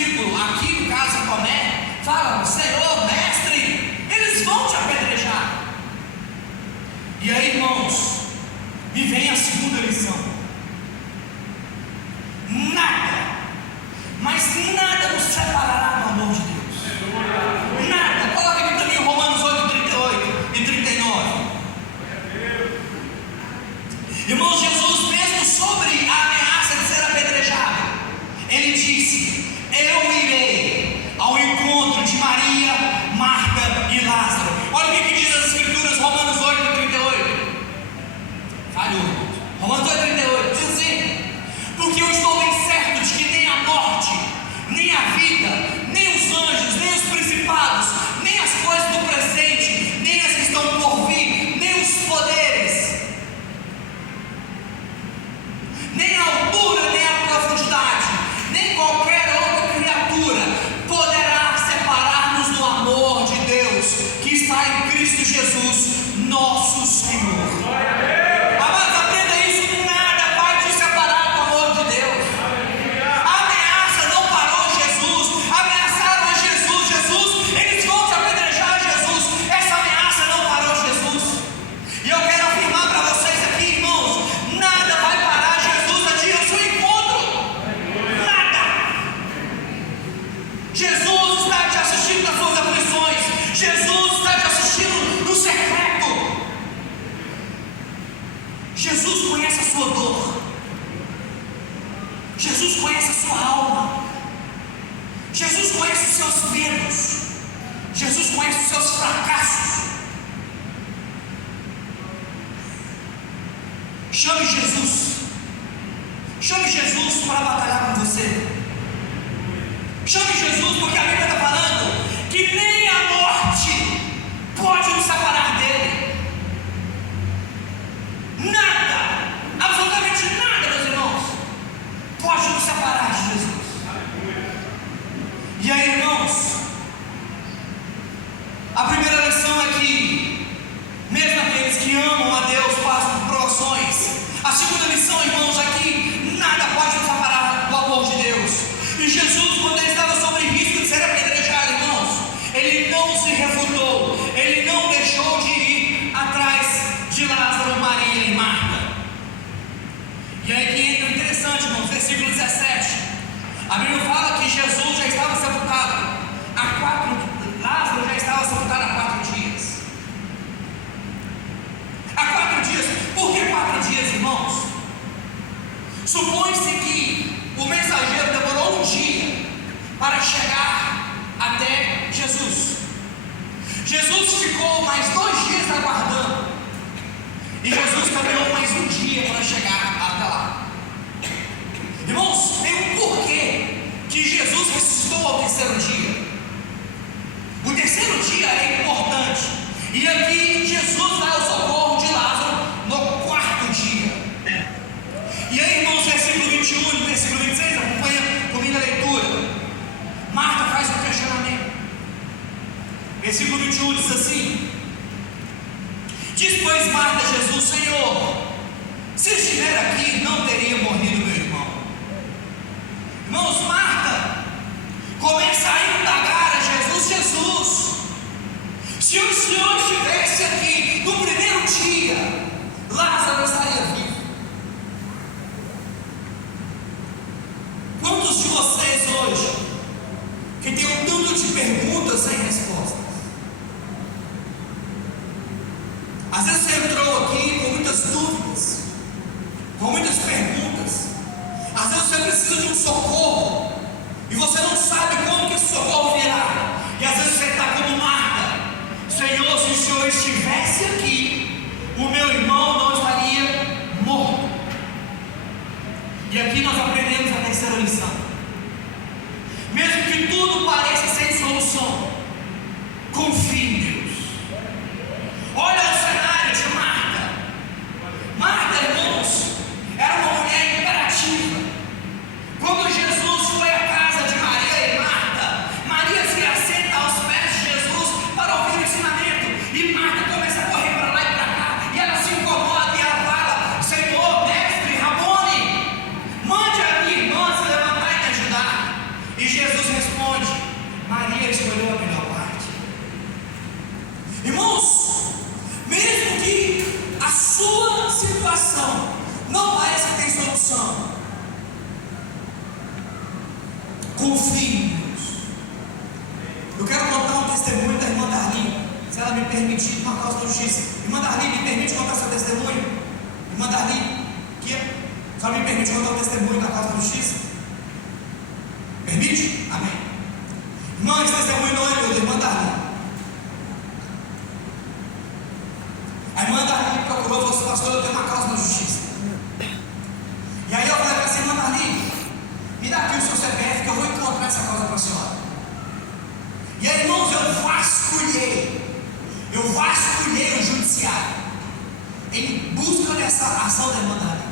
discípulo, aqui no caso Tomé, fala: Senhor, mestre, eles vão te apedrejar. E aí, irmãos, me vem a segunda lição: nada, mas nada nos separará do amor de Deus. Nada. Coloca aqui para mim Romanos 8:38 e 39. Irmãos, Jesus, mesmo sobre a ameaça de ser apedrejado, ele disse: eu irei ao encontro de Maria, Marta e Lázaro. Olha o que diz as Escrituras, Romanos 8:38. Falhou. Romanos 8:38 diz assim: porque eu estou bem certo de que nem a morte, nem a vida, nem os anjos, nem os principados, nem as coisas do presente, nem as que estão por vir, nem os poderes, nem a altura, nem a profundidade, nem qualquer outra criatura poderá separar-nos do amor de Deus que está em Cristo Jesus, nosso Senhor. Amados, aprenda isso: nada vai te separar do amor de Deus. A ameaça não parou Jesus, ameaçaram a Jesus. Jesus, eles vão te apedrejar, Jesus. Essa ameaça não parou Jesus. E eu quero afirmar para vocês aqui, irmãos, nada vai parar Jesus a dia do seu encontro. Nada. Jesus está te assistindo nas suas aflições. Jesus está te assistindo no secreto. Jesus conhece a sua dor. Jesus conhece a sua alma. Jesus conhece os seus medos. Jesus conhece os seus fracassos. Chame Jesus. Chame Jesus para batalhar com você. Chame Jesus, porque a Bíblia está falando que nem a morte pode nos separar dele. Nada, absolutamente nada, meus irmãos, pode nos separar de Jesus. E aí, irmãos, a primeira lição é que mesmo aqueles que amam a Deus passam por provações. A segunda lição, irmãos, é que nada pode nos separar do amor de Deus. E Jesus, quando ele estava sob risco de ser apedrejado, irmãos, ele não se refutou, ele não deixou de ir atrás de Lázaro, Maria e Marta. E aí que entra interessante, irmãos, versículo 17. A Bíblia fala que Jesus já estava sepultado Lázaro já estava sepultado há 4 dias. Há 4 dias. Por que 4 dias, irmãos? Supõe-se que o mensageiro demorou um dia para chegar até Jesus. Jesus ficou mais 2 dias aguardando. E Jesus caminhou mais um dia para chegar até lá. Irmãos, tem um porquê que Jesus ressuscitou ao 3º dia. O 3º dia é importante. E aqui Jesus vai ao socorro de Lázaro no 4º dia. E aí, irmãos, versículo 21 e versículo 26, acompanha comigo a leitura. Marta faz um questionamento. Versículo 21 diz assim: diz, pois, Marta a Jesus: Senhor, se estiver aqui, não teria morrido meu irmão. Irmãos, Marta começa a indagar a Jesus: Jesus, se o Senhor estivesse aqui no primeiro dia, Lázaro estaria vivo. Quantos de vocês hoje que tem um tanto de perguntas sem respostas? Às vezes você entrou aqui com muitas dúvidas, com muitas perguntas. Às vezes você precisa de um socorro e você não sabe como que esse socorro virá. E às vezes você está como Marta: Senhor, se o Senhor estivesse aqui, o meu irmão não estaria morto. E aqui nós aprendemos a 3ª lição. Mesmo que tudo pareça sem solução, confie em Deus. Olha o cenário de Marta. Marta, irmãos, era uma mulher imperativa. Quando Jesus Confie em Deus. Eu quero contar um testemunho da irmã Darlene, se ela me permitir, por causa da justiça. Irmã Darlene, me permite contar seu testemunho? Irmã Darlene, que só me permite contar o testemunho da causa da justiça? Permite? Amém. Irmã, esse testemunho não é meu, da irmã Darlene. A irmã Darlene me procurou e falou assim: pastor, eu tenho uma causa na justiça. E aí eu falei para essa irmã Darlene: me dá aqui o seu CPF que eu vou encontrar essa causa para a senhora. E aí, irmãos, eu vasculhei o judiciário em busca dessa ação da irmã Darlene.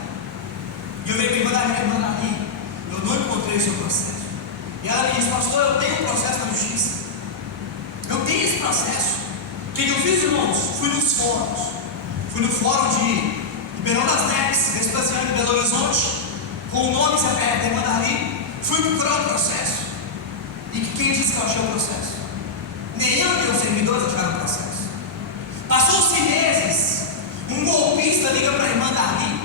E eu falei para a irmã Darlene: eu não encontrei o seu processo. E ela me disse: pastor, eu tenho um processo na justiça. Eu tenho esse processo. O que eu fiz, irmãos? Fui nos fóruns. Fui no fórum de Ribeirão das Neves, Vespasiano de Belo Horizonte, com o nome e CPF da irmã Darlene. Fui procurar o processo. E quem disse que eu achei o processo? Nem eu nem os servidores acharam o processo. Passou-se meses, um golpista liga para a irmã Darlene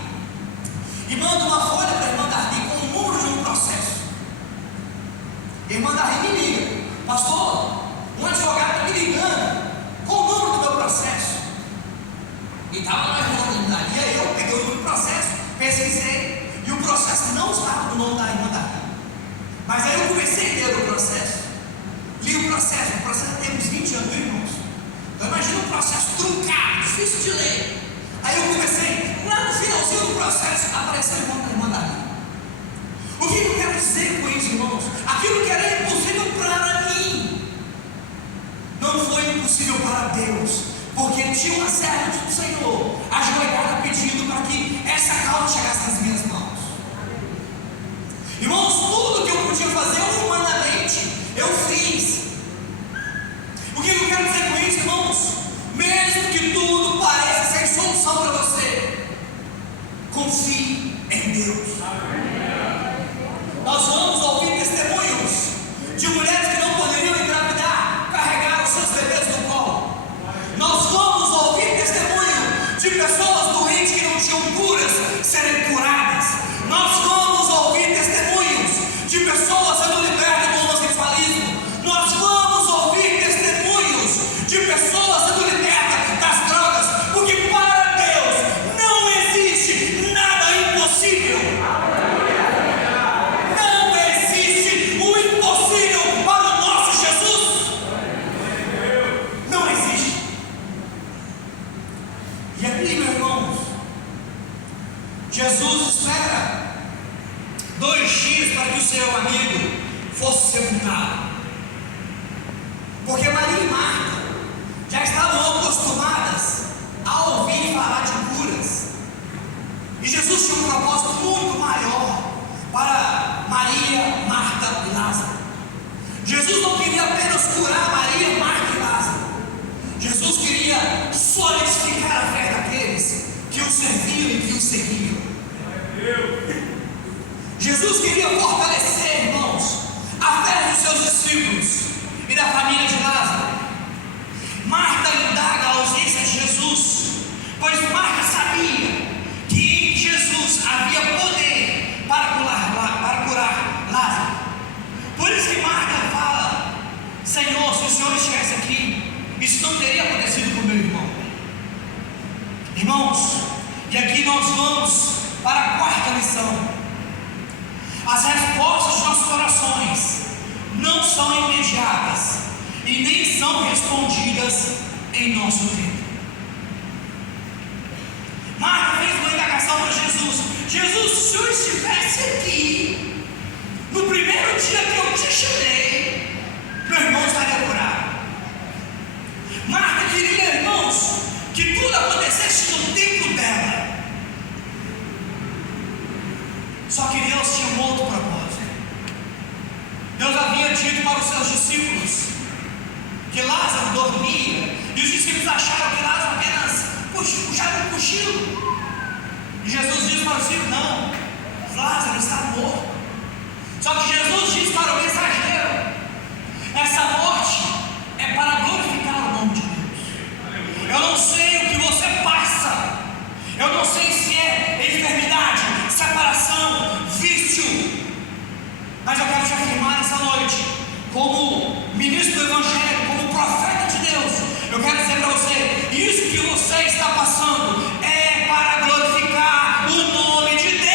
e manda uma folha para a irmã Darlene com o número de um processo. A irmã Darlene me liga: pastor, um advogado está me ligando com o número do meu processo. E estava na irmã Darlene. E aí eu peguei o número do processo, pesquisei, e o processo não estava no nome da irmã Darlene. Mas aí eu comecei a ler o processo. Li o processo tem uns 20 anos, irmãos. Então imagina um processo truncado, difícil de ler. Aí eu comecei, lá no finalzinho do processo, apareceu o nome da irmã Darlene. O que eu quero dizer com isso, irmãos? Aquilo que era impossível para mim, não foi impossível para Deus, porque tinha uma serva do Senhor ajoelhada pedindo para que essa causa chegasse nas minhas mãos. Irmãos, tudo que eu podia fazer humanamente, eu fiz. O que eu quero dizer com isso, irmãos? Mesmo que tudo pareça sem solução para você, confie em Deus. Nós vamos ouvir testemunhos de mulheres que não poderiam engravidar, carregar os seus bebês no colo. Nós vamos ouvir testemunho de pessoas doentes que não tinham curas serem curadas. Nós vamos ouvir testemunhos de pessoas sendo libertas do homossexualismo. Nós vamos ouvir testemunhos de pessoas sendo libertas das drogas, porque para Deus não existe nada impossível. Não existe o impossível para o nosso Jesus. Não existe. E aqui, meus irmãos, Jesus espera 2 dias para que o seu amigo fosse sepultado, porque Maria e Marta já estavam acostumadas a ouvir falar de curas, e Jesus tinha um propósito muito maior para Maria, Marta e Lázaro. Jesus não queria apenas curar Maria, Marta e Lázaro. Jesus queria solidificar a fé daqueles que o serviam e que o seguiam. Jesus queria fortalecer, irmãos, a fé dos seus discípulos e da família de Lázaro. Marta indaga a ausência de Jesus, pois Marta sabia que em Jesus havia poder para curar Lázaro. Por isso que Marta fala: Senhor, se o Senhor estivesse aqui, isso não teria acontecido com o meu irmão. Irmãos, e aqui nós vamos para a 4ª lição. As respostas dos nossos corações não são imediatas e nem são respondidas em nosso tempo. Marta fez uma indagação para Jesus: Jesus, se o Senhor estivesse aqui no primeiro dia que eu te chamei, meu irmão estaria curado. Marta queria, irmãos, que tudo acontecesse no tempo dela. Só que Deus tinha um outro propósito. Deus havia dito para os seus discípulos que Lázaro dormia, e os discípulos acharam que Lázaro apenas puxava um cochilo. E Jesus disse para os discípulos: não, Lázaro está morto. Só que Jesus disse para o mensageiro: essa morte é para glorificar o nome de Deus. Eu não sei o que você passa, eu não sei se é enfermidade, separação, vício, mas eu quero te afirmar nessa como ministro do Evangelho, como profeta de Deus, eu quero dizer para você: isso que você está passando é para glorificar o nome de Deus.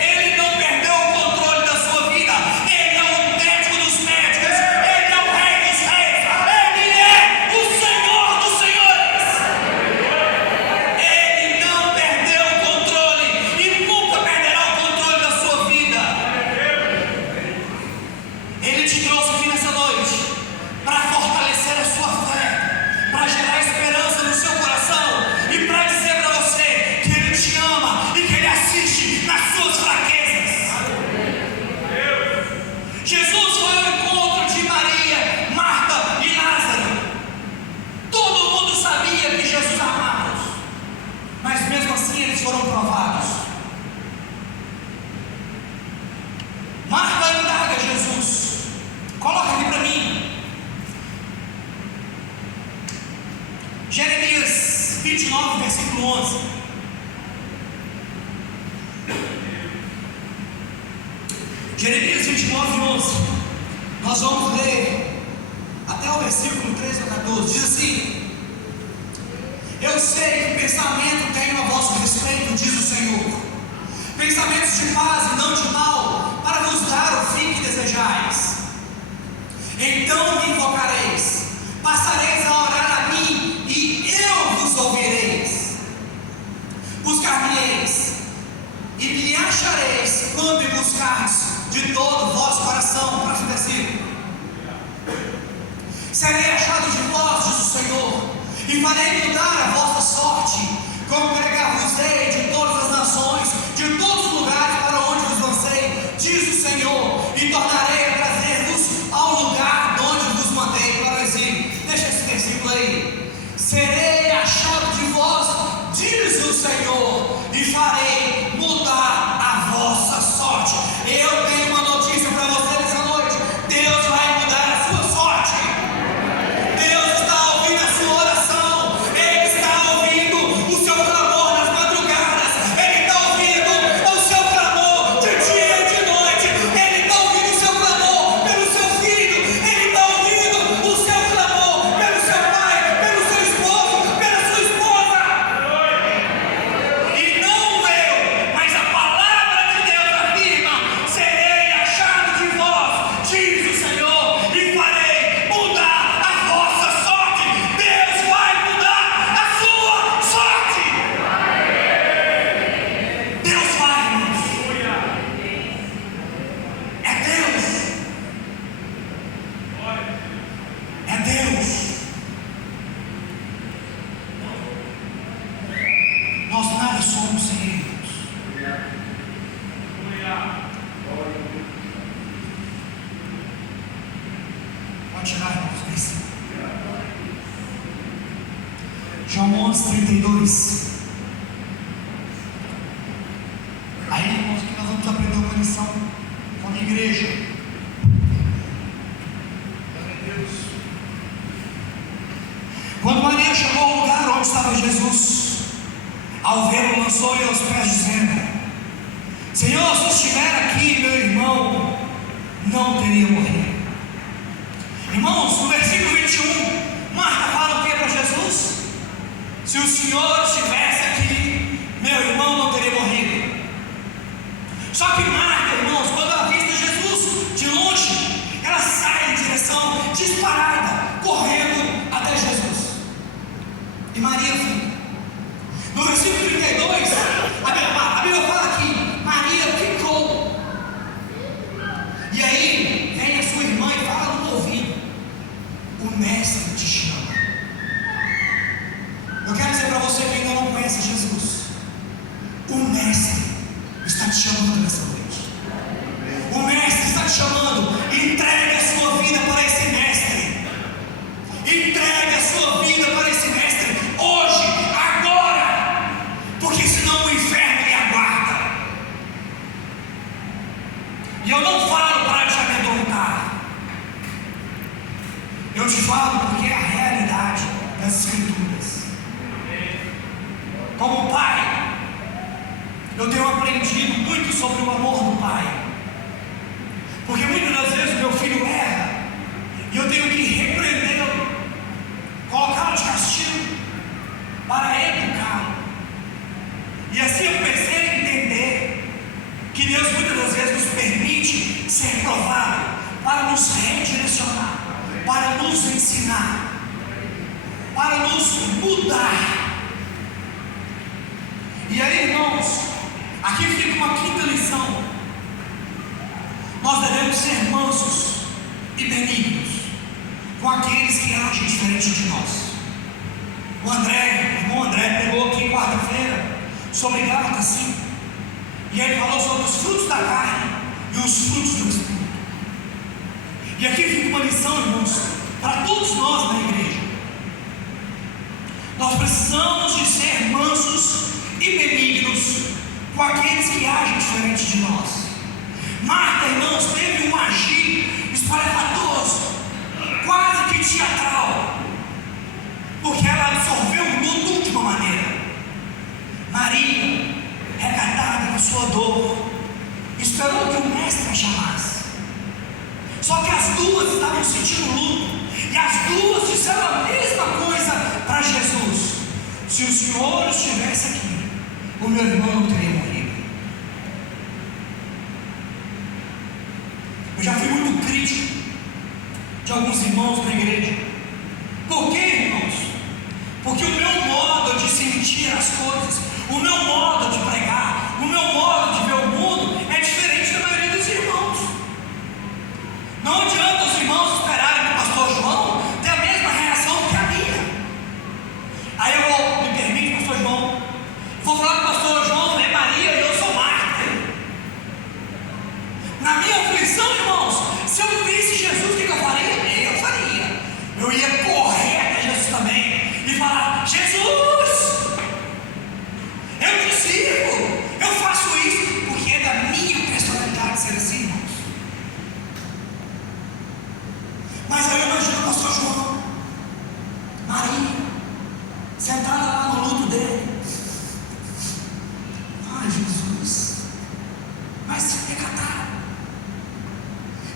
Ele não perdeu o controle da sua vida. Ele é o médico dos médicos. Ele é o rei dos reis. Ele é o Senhor dos senhores. Ele não perdeu o controle e nunca perderá o controle da sua vida. Ele te trouxe aqui nessa noite para fortalecer a sua fé, para gerar esperança no seu coração e para dizer para você que Ele te ama e que Ele assiste nas suas fraquezas. Jesus foi ao encontro de Maria, Marta e Lázaro. Todo mundo sabia que Jesus amava-os, mas mesmo assim eles foram provados. Marta indaga Jesus. Coloca aqui para mim Jeremias 29, versículo 11. Jeremias 29, 11. Nós vamos ler até o versículo 13 a 14. Diz assim: eu sei que pensamento tenho a vosso respeito, diz o Senhor, pensamentos de paz e não de mal, para vos dar o fim que desejais. Então me invocareis, passareis a orar a mim, e eu vos ouvireis. Buscar-me-eis, e me achareis, quando me buscardes de todo o vosso coração. Próximo versículo. Serei achado de vós, diz o Senhor, e farei mudar a vossa sorte, congregar-vos-ei de todas as nações, de todos os lugares para onde vos lancei, diz o Senhor, e tornarei a trazer-vos ao lugar de onde vos mandei para o exílio. Deixa esse versículo aí. Serei achado de vós, diz o Senhor, e farei mudar a vossa sorte. Eu tenho uma notícia para você nessa noite: Deus vai mudar a sua sorte. Deus está ouvindo a sua oração. Ele está ouvindo o seu clamor nas madrugadas. Ele está ouvindo o seu clamor de dia e de noite. Ele está ouvindo o seu clamor pelo seu filho. Ele está ouvindo o seu clamor pelo seu pai, pelo seu esposo, pela sua esposa. E não eu, mas a palavra de Deus afirma: serei achado de vós, diz o Senhor, e farei mudar a vossa sorte. Deus vai mudar a sua sorte. Deus vai, irmãos. É Deus. É Deus. Nós nada somos sem Ele, irmãos. Pode tirar, irmãos, desse. João 11:32. Aí, irmãos, que nós vamos aprender uma lição como igreja. Glória a Deus. Quando Maria chegou ao lugar onde estava Jesus, ao vê-lo, lançou-lhe aos pés, dizendo: Senhor, se estiver aqui, meu irmão não teria morrido. Irmãos, no versículo 21, Marta fala o que para Jesus? Se o Senhor estivesse aqui, meu irmão não teria morrido. Só que Marta, irmãos, quando ela avista Jesus de longe, ela sai em direção disparada, correndo até Jesus. E Maria fica. No versículo 32, a Bíblia fala que Maria ficou. E aí vem a sua irmã e fala no ouvido: o mestre te chama. Eu quero dizer para você que ainda não conhece Jesus: o mestre está te chamando nessa noite. O mestre está te chamando. Entregue a sua vida para esse mestre. Entregue a sua vida para esse mestre hoje, agora, porque senão o inferno lhe aguarda. E eu não falo para te amedrontar, eu te falo porque é a realidade das Escrituras. Como pai, eu tenho aprendido muito sobre o amor do pai, porque muitas das vezes meu nos mudar. E aí, irmãos, aqui fica uma quinta lição. Nós devemos ser mansos e benignos com aqueles que agem diferente de nós. O irmão André pregou aqui quarta-feira sobre Gálatas 5, e ele falou sobre os frutos da carne e os frutos do Espírito. E aqui fica uma lição, irmãos, para todos nós na igreja. Nós precisamos de ser mansos e benignos com aqueles que agem diferente de nós. Marta, irmãos, teve um agir espalhafatoso, quase que teatral, porque ela absorveu o luto de uma maneira. Maria, recatada na sua dor, esperou que o mestre a chamasse. Só que as duas estavam sentindo luto, e as duas disseram a mesma coisa para Jesus: se o Senhor estivesse aqui, o meu irmão não teria morrido. Eu já fui muito crítico de alguns irmãos na igreja. Por quê, irmãos? Porque o meu modo de sentir as coisas, o meu modo de pregar, o meu modo de ver o mundo é diferente da maioria dos irmãos. Não adianta os irmãos esperarem que o pastor João tenha a mesma reação que a minha. Aí eu vou, me permite, pastor João, vou falar que o pastor João é Maria e eu sou Marta. Na minha aflição, irmãos, se eu visse Jesus, o que eu faria? Eu faria. Eu ia correr até Jesus também e falar: Jesus, eu te sirvo, eu faço isso, porque é da minha personalidade ser assim, irmãos. Mas aí eu imagino o pastor João, Maria, sentada lá no luto dele. Ai, Jesus, mas se recatar.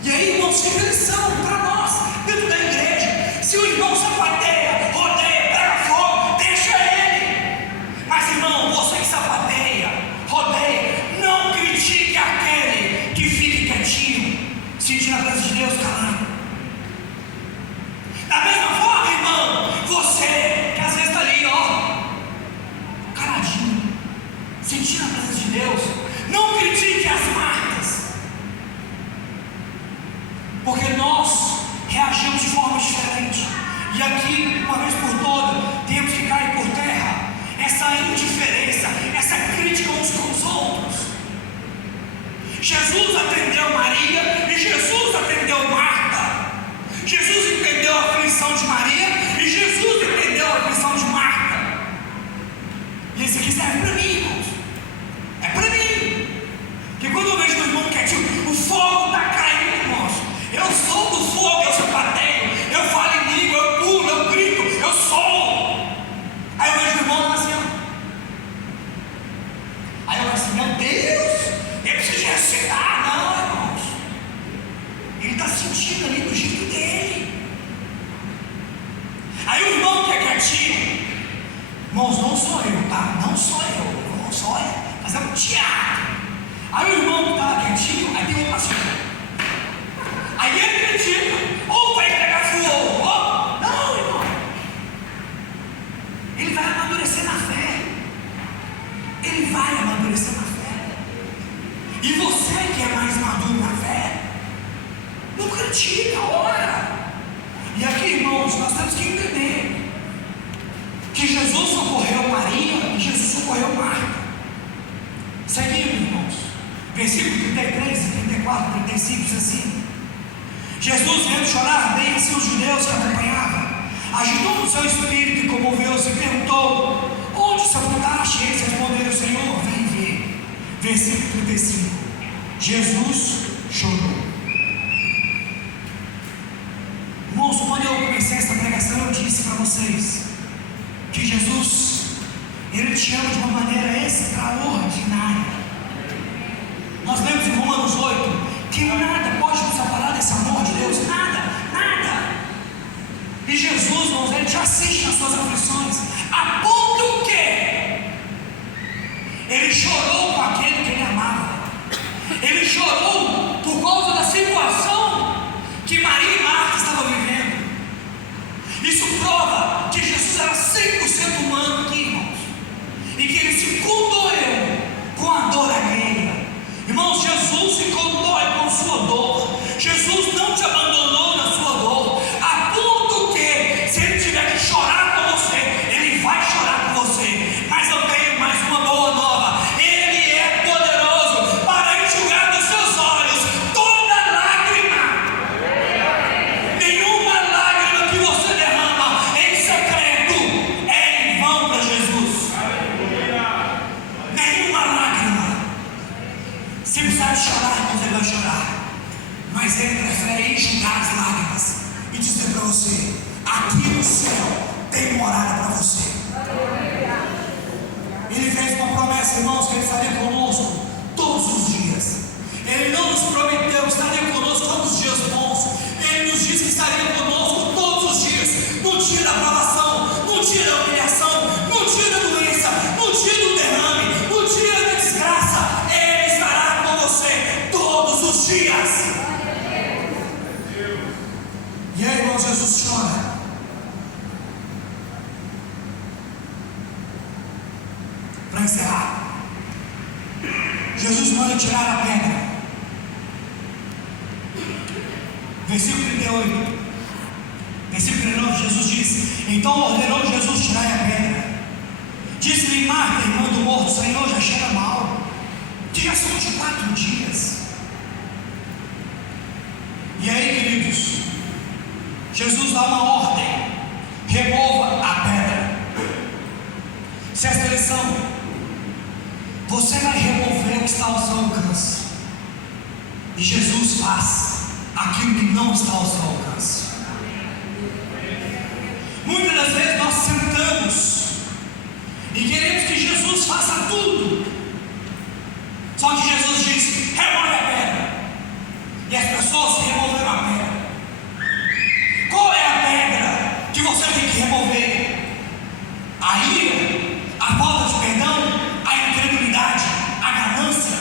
E aí, irmãos, fica lição para nós, dentro da igreja. Se o irmão sapateia, rodeia, pega fogo, deixa ele. Mas, irmão, você que sapateia, rodeia, não critique aquele que fique quietinho, sentindo a presença de Deus calado. Da mesma forma, irmão, você que às vezes está ali, ó, caladinho, sentindo a presença de Deus, não critique as marcas, porque nós reagimos de forma diferente. E aqui, uma vez por todas, temos que cair por terra essa indiferença, essa crítica uns com os outros. Jesus atendeu Maria e Jesus atendeu Marta. Jesus entendeu a aflição de Maria e Jesus entendeu a aflição de Marta. E isso aqui serve para mim, irmãos. É para mim. Porque quando eu vejo meu irmão quietinho, o fogo está caindo, irmãos. Eu sou do fogo, eu sapateio, eu falo em língua, eu pulo, eu grito, eu sou. Aí eu vejo o irmão assim, ó. Aí eu falo assim: meu Deus, ele precisa recitar. Não, irmãos, ele está sentindo ali do jeito dele. Aí o irmão que é quietinho, irmãos, não sou eu, tá? Não sou eu, não sou eu, mas é um teatro. Aí o irmão que está quietinho, aí tem outro assim. Aí ele critica, ou vai pegar fogo, ou não, irmão. Ele vai amadurecer na fé. Ele vai amadurecer na fé. E você que é mais maduro na fé, não critica, ora. E aqui, irmãos, nós temos que entender que Jesus socorreu Maria e Jesus socorreu Marta. Seguindo, irmãos, versículo 33, 34, 35 diz assim: Jesus, vendo chorar bem assim os judeus que acompanhavam, agitou no seu espírito e comoveu-se e perguntou: onde sepultaste? Eles responderam: Senhor, vem ver. Versículo 35: Jesus chorou. Irmãos, quando eu comecei essa pregação, eu disse para vocês que Jesus, Ele te ama de uma maneira extraordinária. Nós lemos em Romanos 8 que nada pode nos separar desse amor de Deus, nada, nada. E Jesus, irmãos, Ele te assiste nas suas aflições, a ponto que Ele chorou com aquele que Ele amava. Ele chorou por causa da situação que Maria e Marta estavam vivendo. Isso prova que Jesus era mas Ele prefere enxugar as lágrimas e dizer para você: aqui no céu tem morada para você. Ele fez uma promessa, irmãos, que Ele estaria conosco todos os dias. Ele não nos prometeu que estaria conosco todos os dias bons. Ele nos disse que estaria conosco todos os dias, no dia da provação, no dia da humilhação, no dia da doença, no dia do derrame, no dia da desgraça. Ele estará com você todos os dias. E aí, irmão, Jesus chora. Para encerrar, Jesus manda tirar a pedra. Versículo 38. Versículo 39, Jesus disse: então ordenou Jesus tirar a pedra. Disse-lhe Marta, irmã do morto: Senhor, já cheira mal, que já são de 4 dias. E aí, queridos, Jesus dá uma ordem: remova a pedra. Sexta lição: você vai remover o que está ao seu alcance. E Jesus faz aquilo que não está ao seu alcance. Muitas das vezes nós sentamos e queremos que Jesus faça tudo. Só que Jesus disse: remove a pedra. E as pessoas removeram a pedra. Qual é a pedra que você tem que remover? A ira, a falta de perdão, a incredulidade, a ganância.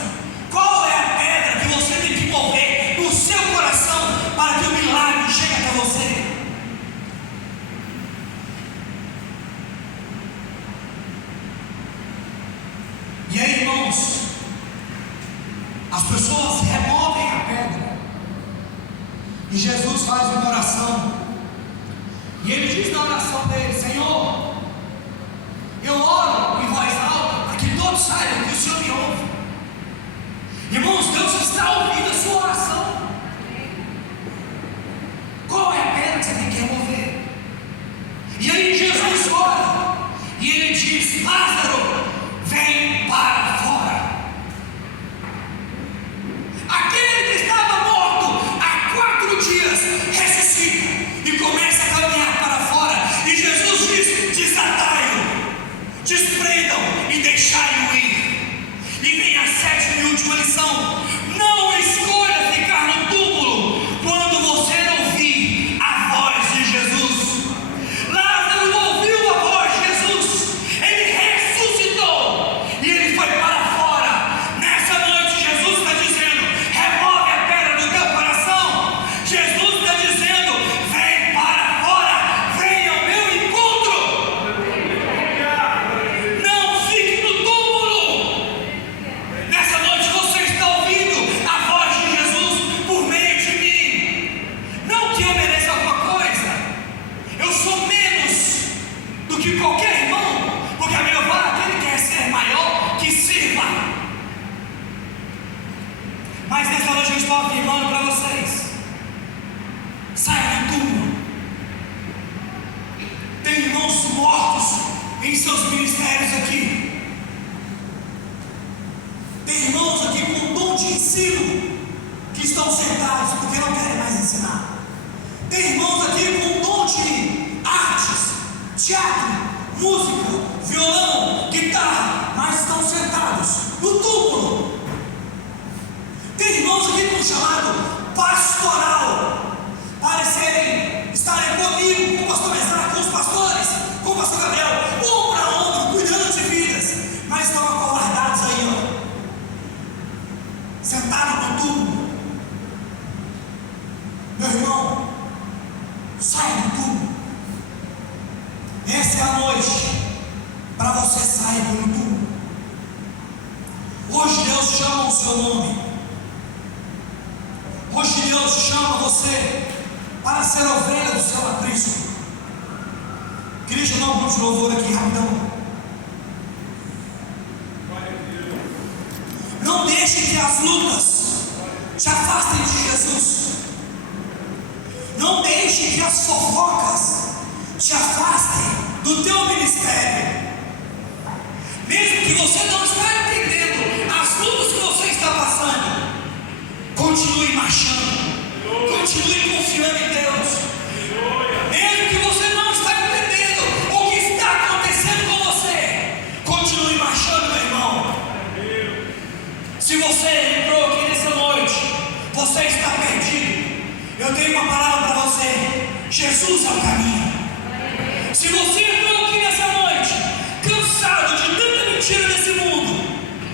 Qual é a pedra que você tem que mover no seu coração para que o milagre chegue até você? E aí, irmãos, as pessoas removem a pedra e Jesus faz uma oração. E ele diz na oração dele: Senhor, eu oro em voz alta para que todos saibam que o Senhor me ouve. Irmãos, Deus está ouvindo a sua oração. Qual é a pedra que você tem que remover? E aí Jesus ora e ele diz: Lázaro, vem para fora. Aquele que estava morto há 4 dias ressuscita e começa a caminhar para fora. E Jesus diz: desatai-o, desprendam e deixai-o ir. E vem a 7ª e última lição: não escolha ficar no túmulo quando você ouvir a voz de Jesus. Lázaro ouviu a voz de Jesus, ele ressuscitou e ele foi para fora. Nessa noite Jesus está dizendo: remove a pedra do teu coração. Jesus está dizendo: vem para fora, vem ao meu encontro. Não fique no túmulo. Nessa noite você está ouvindo a voz de Jesus por meio de mim. Não que eu mereça alguma coisa, eu sou menos do que qualquer irmão, porque a minha vara dele quer ser maior, que sirva. Mas nessa noite eu estou afirmando para vocês: saia do túmulo. Tem irmãos mortos em seus ministérios aqui. Tem irmãos aqui com dom de ensino que estão sentados porque não querem mais ensinar. Tem irmãos aqui com dom de artes, teatro, música, violão, guitarra, mas estão sentados no túmulo. Tem irmãos aqui com chamado pastoral, parecerem estarem comigo, com o pastor Mesaque, com os pastores, com o pastor Gabriel, ombro a ombro, cuidando de vidas, mas estão acovardados aí, ó, sentados no túmulo. Meu irmão, saia do túmulo. Essa é a noite para você sair do túmulo. Hoje Deus chama o seu nome. Hoje Deus chama você para ser ovelha do seu aprisco. Queria chamar um grupo de louvor aqui rapidão. Não deixe que as lutas te afastem de Jesus. Não deixe que as fofocas te afastem do teu ministério. Mesmo que você não está entendendo as lutas que você está passando, continue marchando. Se você entrou aqui nessa noite, você está perdido. Eu tenho uma palavra para você: Jesus é o caminho. Se você